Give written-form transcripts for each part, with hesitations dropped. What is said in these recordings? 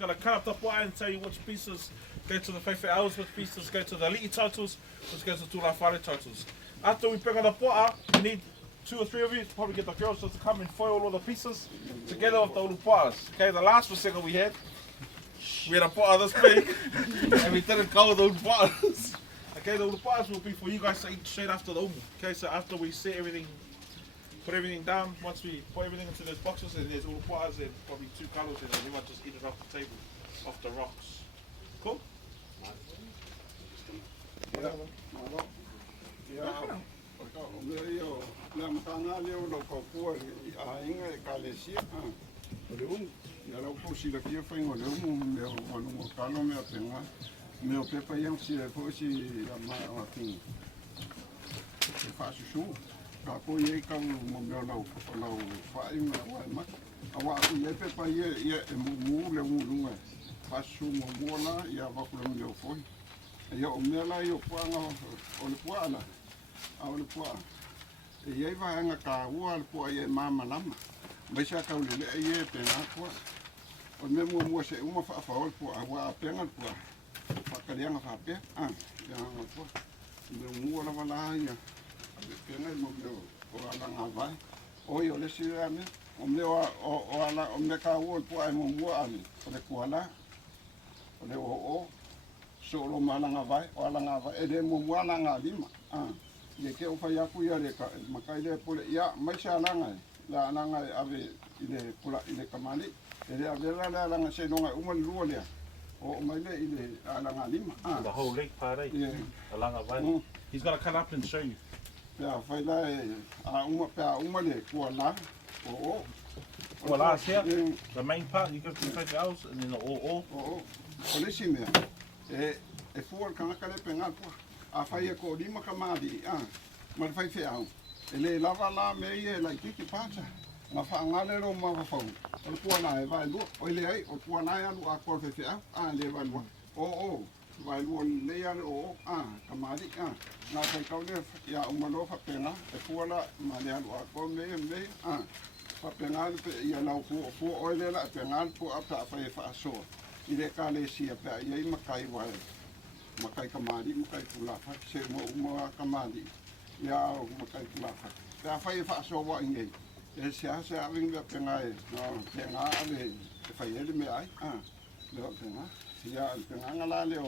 going to cut up the poa and tell you which pieces go to the whaiwhai hours, which pieces go to the li'i titles, which goes to the tūla whare titles. After we pick on the poa, we need 2 or 3 of you to probably get the girls just to come and foil all the pieces together with the little poas. Okay, the last Vasega we had a poa this big and we didn't cover the little poas. Okay, the little poas will be for you guys to eat straight after the umu. Okay, so after we set everything, put everything down, once we put everything into those boxes, and there's all the poas and probably 2 colours and we might just eat it off the table, off the rocks. Cool? Ia vai anga ka ua le po ia mama lama. Mai sa ka le ia pe na po. O me mo se uma fa fa o po a penga po. Fa ka le anga fa pe. Ah, ya po. Me mo la wala ia. Penga mo o ala nga vai. O yo le si ame. O me o ala o me ka ua po ai mo ani. O le ko ala. O le o solo malanga vai. O ala nga vai. E le mo ala nga lima. Ah. Ye ke o fai aku ia le makai le pole ia mai sa langa la langa ave ile pula ile kamali ele ave la langa se nonga uma lua le o mai le ile langa lima the whole lake part yeah alanga vai he's got to cut up and show you ya fai la uma le ko la o well last here the main part you go to the house and then the o le si me e fuor kana kale penga po a fai ko lima kamali ma fai fe au ele lava la me ye la kiki pata ma fa ngale ro ma fa o tua na e vai lu o le ai o tua na ya lu a ko fe le vai lu o vai lu le ya o kamali na fai ka le ya o malo fa pena e fuala ma le lu a ko me fa pena pe ya la fu o le la pena pu a fa fa so ile ka le si pe ye ma kai vai makai kamali makai pula fa se mo kamali ya makai pula fa ya fa fa so wa ngai e sia se aving da pengai no penga ave fa ele me ai le penga ya penga ngala le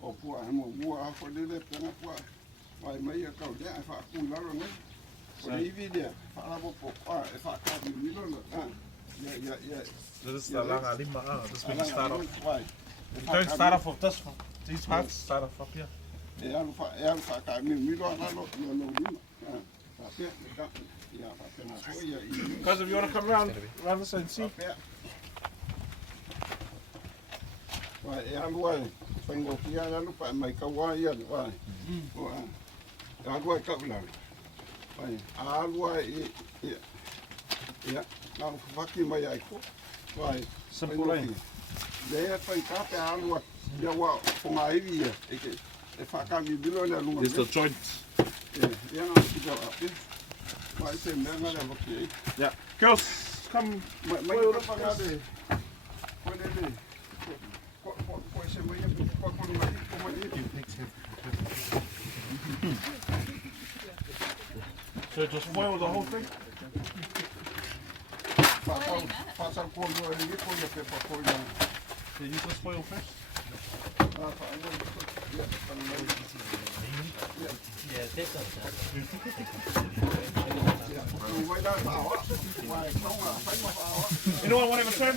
o pu a mo a fo le penga pu vai mai ka le fa ku la ro ne o le video fa la po e fa ka mi lo ya this is the langa lima this we can start off don't start off with this one. These parts start off up here. Yeah, Guys, if you want to come around this and see. Simple line. Ya wa ponga hivi e fa ka mi bilo le lunga is the joints ya na kita api mai se me na le okay yeah girls come mai ora pa ga de ko le ko se mai ko mai ko mai so just foil the whole thing pasa ko lo e ko le pe pa ko ya so use this foil first you know what, whatever turn?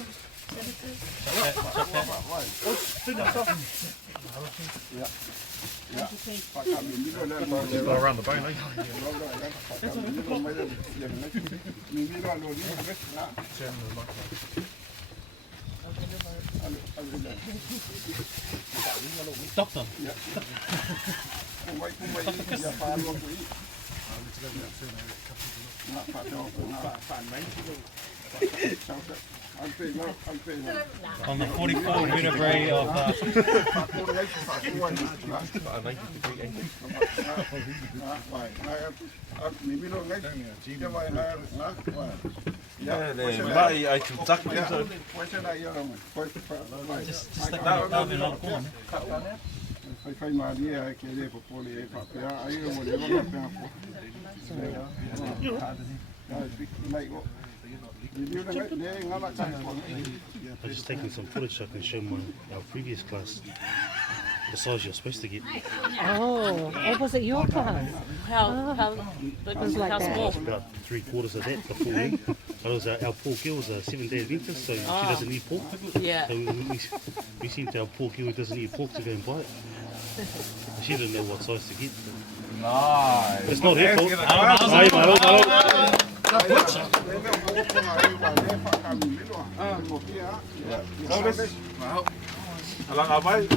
Go around the bone, Stop them. On the 44th anniversary of Fai Maria che le popoli e fa per io volevo la pena I'm just taking some footage so I can show our previous class the size you're supposed to get. Oh, was it your class? How It was like that. It's about 3/4 of that, the full length. But it was, our poor girl was a 7-day Adventist, so she doesn't eat pork. Yeah. So we sent our poor girl who doesn't eat pork to go and buy it. She didn't know what size to get. Nice. It's not her fault. Alanga vai.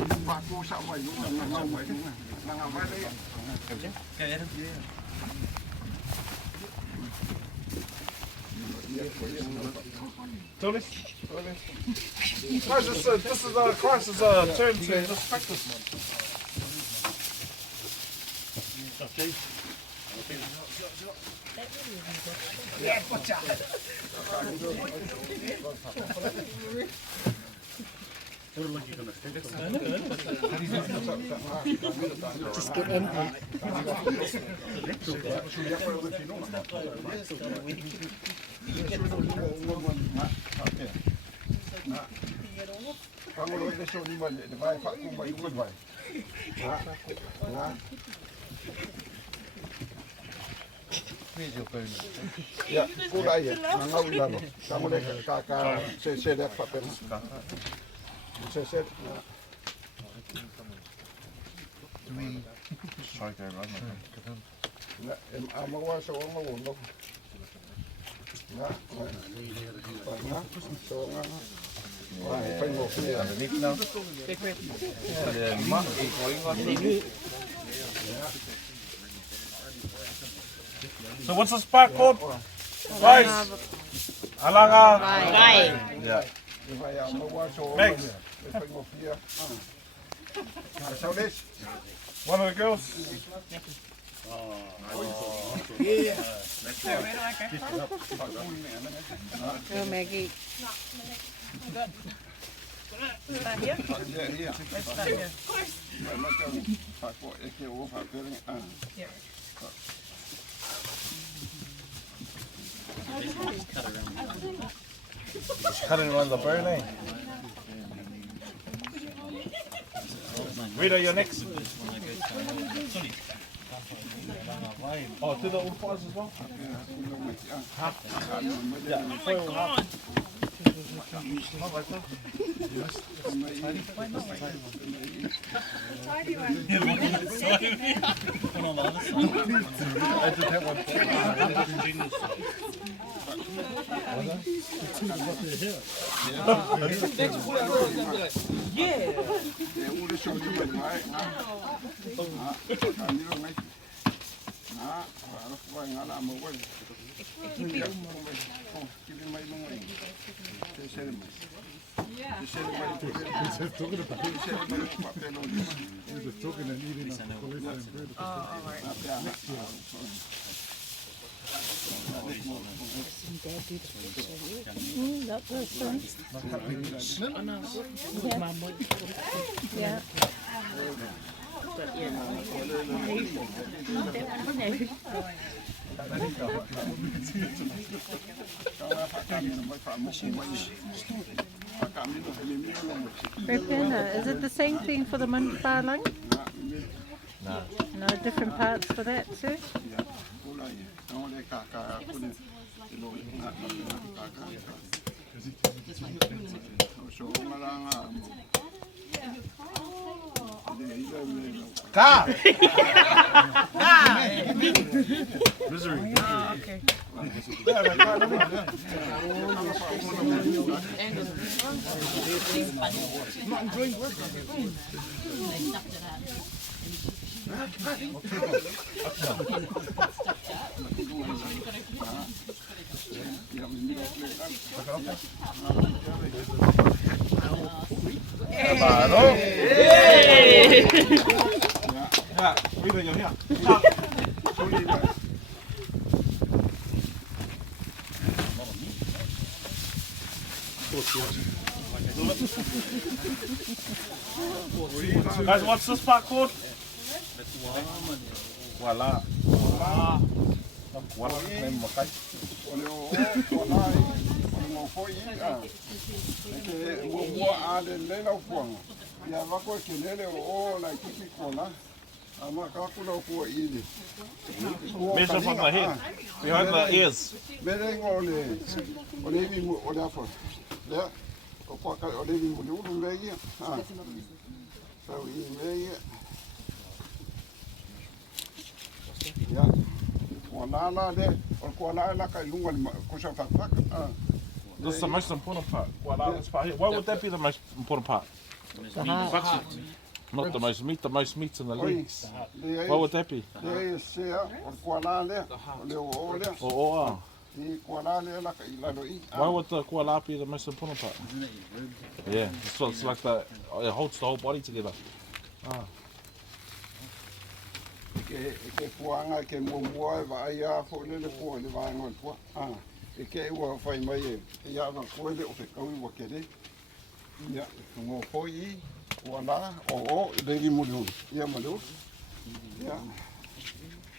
Tolis? Guys, this is Christ's turn to just practice. Just get angry. Ja, goed rijden. Dan hou je dat nog. Dan moet ik KK CC dat papier. CC. Ja, en allemaal zo allemaal nog. Ja, zo fijn nog meer. Niet nou. So what's the spot called? Rice. Alanga. Vai. Yeah. Megs. One of the girls. Go, Maggie. Just cutting around the burn, eh? Rita, you're next. Oh, to the old pause as well? Yeah, foil half. That person. Yeah. Repena, is it the same thing for the Manpalang? No. No, different parts for that too? Ka! Misery. Oh, okay. Ja, wie ben je hier? Guys, what's this part called? Voila. Voila. Voila. Name makai. Ole o nai, ole mo foi ke mo a de le la fuanga. Ya va ko ke le o la kiki kola. Ama ka ku lo ko ile. Measure from the head. Behind the ears. Bere ole vi mo ole afa. Ya. O ko ka ole vi mo lu le ya. Ah. So i me ya. Wala de o ko la ka lunga ko sa tak. Ah. This is the most important part. Voila, this part here. Why would that be the most important part? The heart. Not the most meat's in the legs. What would that be? Oh, why would the koala be the most important part? Yeah, so it's like it holds the whole body together. Ah. Wala o legi mulun ya malu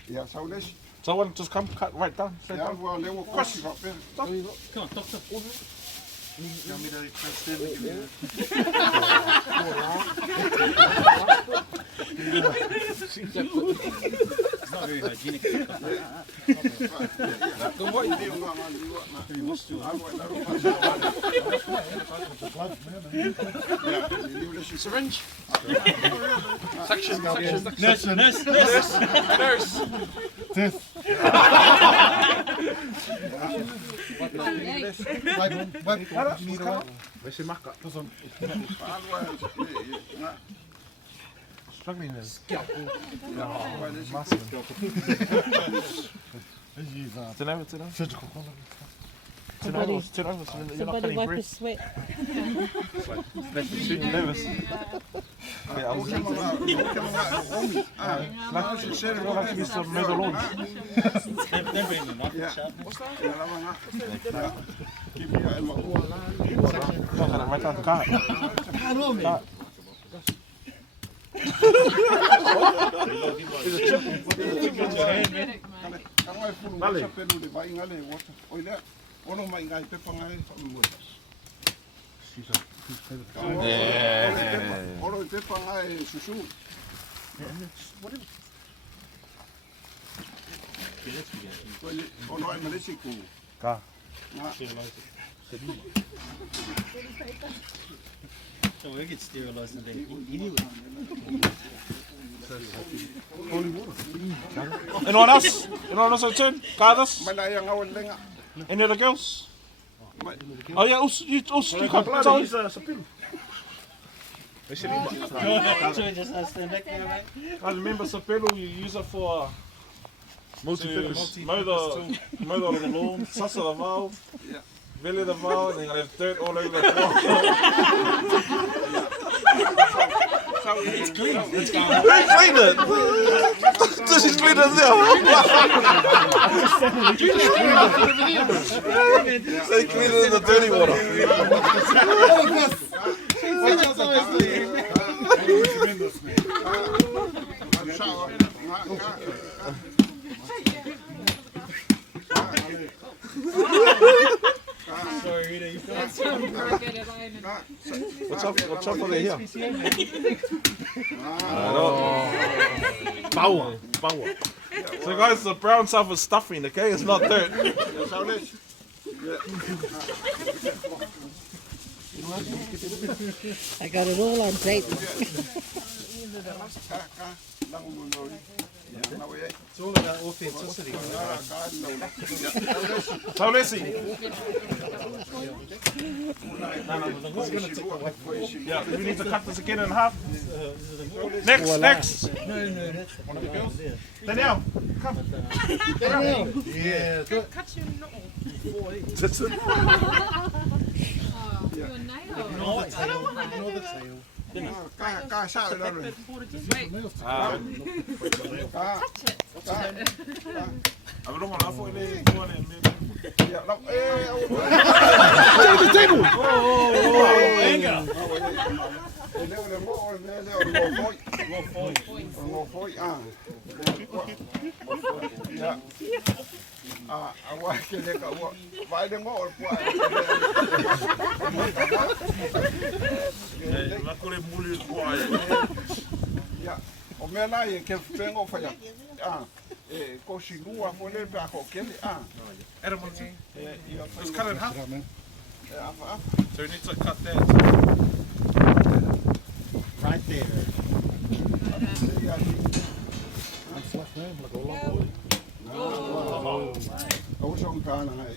ya saules Someone just come cut right down. ya wa lewo kwasi ka pe Come on, doctor. You want me to stand and give you It's not very hygienic. syringe? Nurse. Struggling there. Somebody, Turn over so you're not somebody cutting wipe bread. his sweat. Shooting nervous. Yeah, I was like to be some megalons. They're bringing them up. Right down the car. So we get sterilized and then anyway. Anyone else? Anyone else on turn? Carlos? Any other girls? Oh yeah, you can't tell. Just stand back there, right? I remember Sapelo, you use it for mow the lawn, sasa the valve, belly the valve, and you're gonna have dirt all over the floor. It's clean. It's gone. Clean it! This is clean as hell! Say clean it in the dirty water. Sorry, Rita, you feel What's up over here? Power. So guys, the brown stuff is stuffing, okay? It's not dirt. I got it all on tape. It's all about authenticity. So listen. Yeah, we need to cut this again in half. Next. No, that's one of the girls. Danielle, come. Yeah, good. Cut your nose. That's it. Your nail. Ignore the tail. Ignore the tail. I'm not gonna afford it. Go on in, man. O mea la e ke whengo whaia. Ko si lua mo le pia ko kele. Adam, let's cut it in half. So we need to cut that. Right there. Au song kana hai.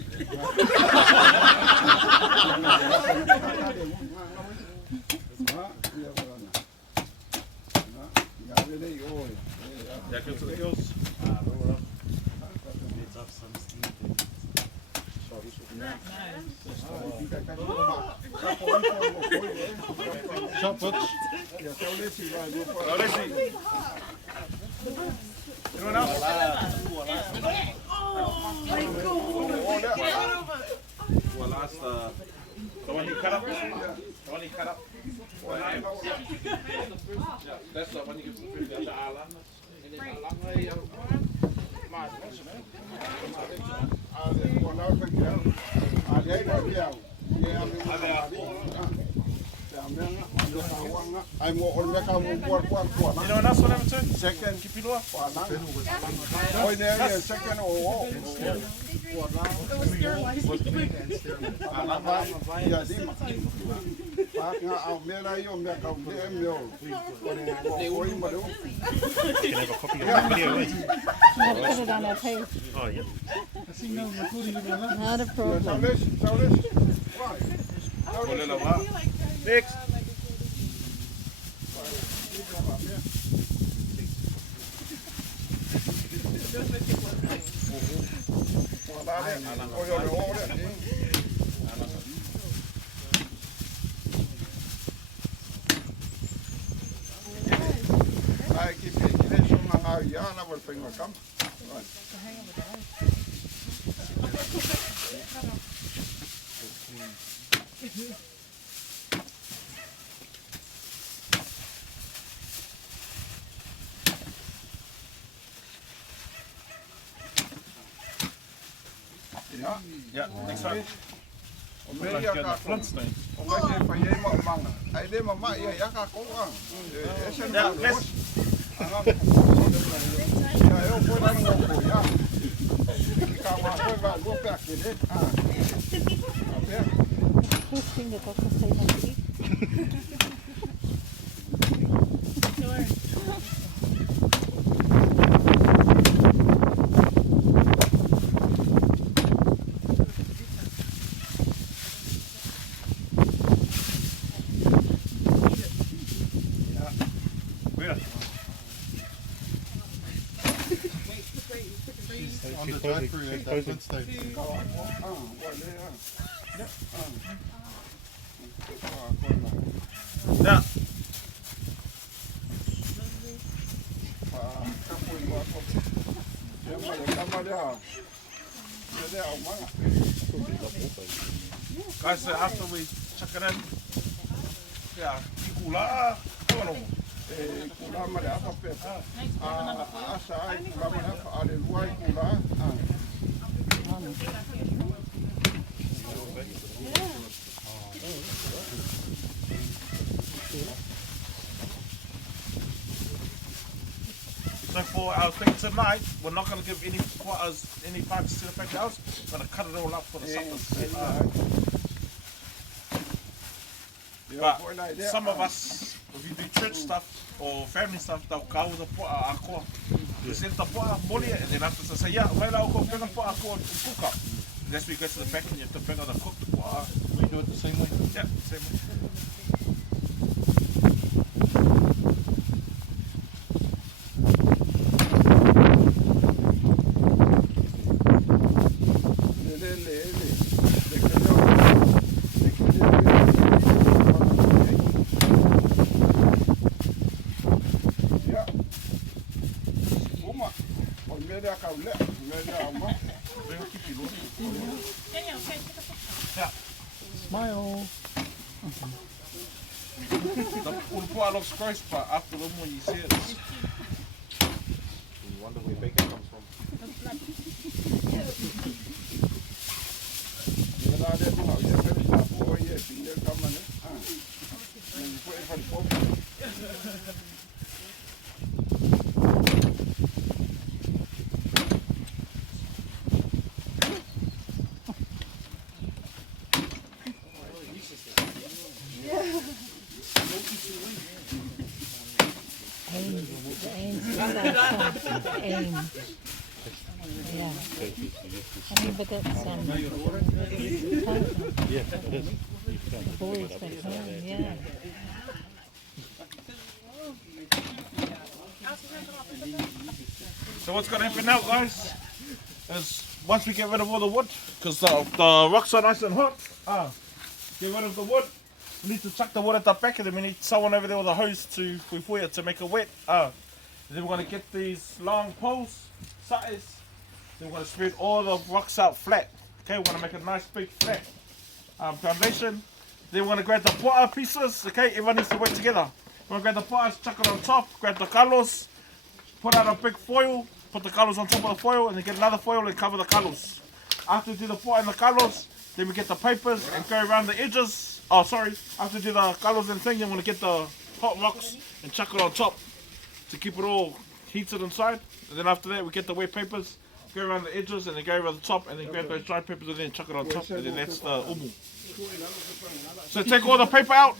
Yeah, go to the girls. Shot books. Oh, let's see. Anyone else? Well, that's the one you cut up. The one you cut up. That's the one you give to the island. Ai mo o le ka mo por You know what else one turn? second Keep it off. oi ne second o ya dima pa nga au me la yo me ka me oi ma do You can have a copy of the video, right? I'll put it on our page. Oh, yeah. Not a problem. Next. ai ki pe so nga ya na vol pe nga kam Yeah, next one. o me ya ka Flintstone. o me ke pa ye ma manga ai le ma ya ka ko ang ese Yeah, let's. ya eu foi lá no go ya ka ma foi va go pe aquele Whose finger got the same on the On She's the posing. drive-through She's at posing. Flintstone. Yeah. Guys, after we check it in, yeah, kula, come on. So for our thing tonight, we're not going to give any quarters, any parts to the fake house. We're going to cut it all up for the supper. But some of us, if you do church stuff or family stuff, they'll kau the poa a koa. You send the poa, moli, and then after they say, yeah, wait, I'll go bring a poa a koa and cook up. And that's where you go to the back and you have to bring out the cooked poa. We do it the same way. Yeah, same way. Smile. The poa looks gross, but after the more you see it, You wonder where bacon comes from. Aim. Yeah. I mean, but that's Yeah, it is. the boys back home, yeah. so what's going to happen now, guys, is once we get rid of all the wood, because the rocks are nice and hot, get rid of the wood, we need to chuck the wood at the back, and then we need someone over there with a hose to make it wet. Then we're going to get these long poles, size, then we're going to spread all the rocks out flat. Okay, we're going to make a nice big flat foundation. Then we're going to grab the poa pieces. Okay, everyone needs to work together. We're going to grab the poa, chuck it on top, grab the kalos, put out a big foil, put the kalos on top of the foil, and then get another foil and cover the kalos. After we do the poa and the kalos, then we get the papers and go around the edges. Oh, sorry. After we do the kalos and thing, then we're going to get the hot rocks and chuck it on top to keep it all heated inside. And then after that, we get the wet papers, go around the edges, and then go over the top, and then grab those dry papers and then chuck it on top, and then that's the umu. So take all the paper out.